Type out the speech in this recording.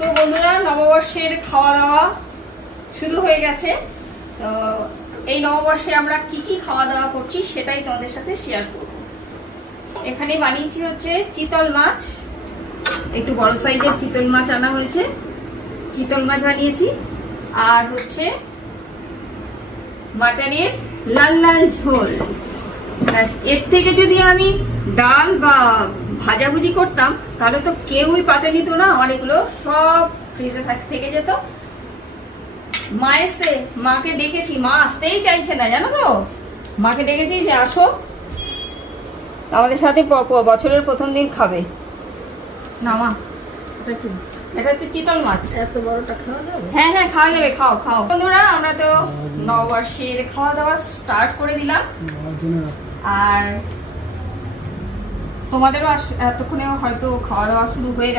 তো বন্ধুরা, নববর্ষের খাওয়া দাওয়া শুরু হয়ে গেছে। তো এই নববর্ষে আমরা কি কি খাওয়া দাওয়া করছি সেটাই তোমাদের সাথে শেয়ার করব। এখানে বানিয়েছি হচ্ছে চিতল মাছ, একটু বড় সাইজের চিতল মাছ আনা হয়েছে, চিতল মাছ বানিয়েছি। আর হচ্ছে মাটনের লাল লাল ঝোল। এর থেকে যদি আমি ডাল বা ভাজাভুজি করতাম তাহলে তো কেউই পাতে নিত না, আমার এগুলো সব ফ্রিজে থেকে যেত। মা এসে, মাকে ডেকেছি, মা আসতেই চাইছে না জানো তো। মাকে ডেকেছি যে আসো, আমাদের সাথে বছরের প্রথম দিন খাবে। না মা, এটা কি? এটা হচ্ছে চিতল মাছ। এত বড়টা খাওয়া যাবে? হ্যাঁ হ্যাঁ, খাওয়া যাবে, খাও খাও। বন্ধুরা, আমরা তো নববর্ষের খাওয়া দাওয়া স্টার্ট করে দিলাম। আর তোমাদেরও এতক্ষণে হয়তো খাওয়া দাওয়া শুরু হয়ে গেছে।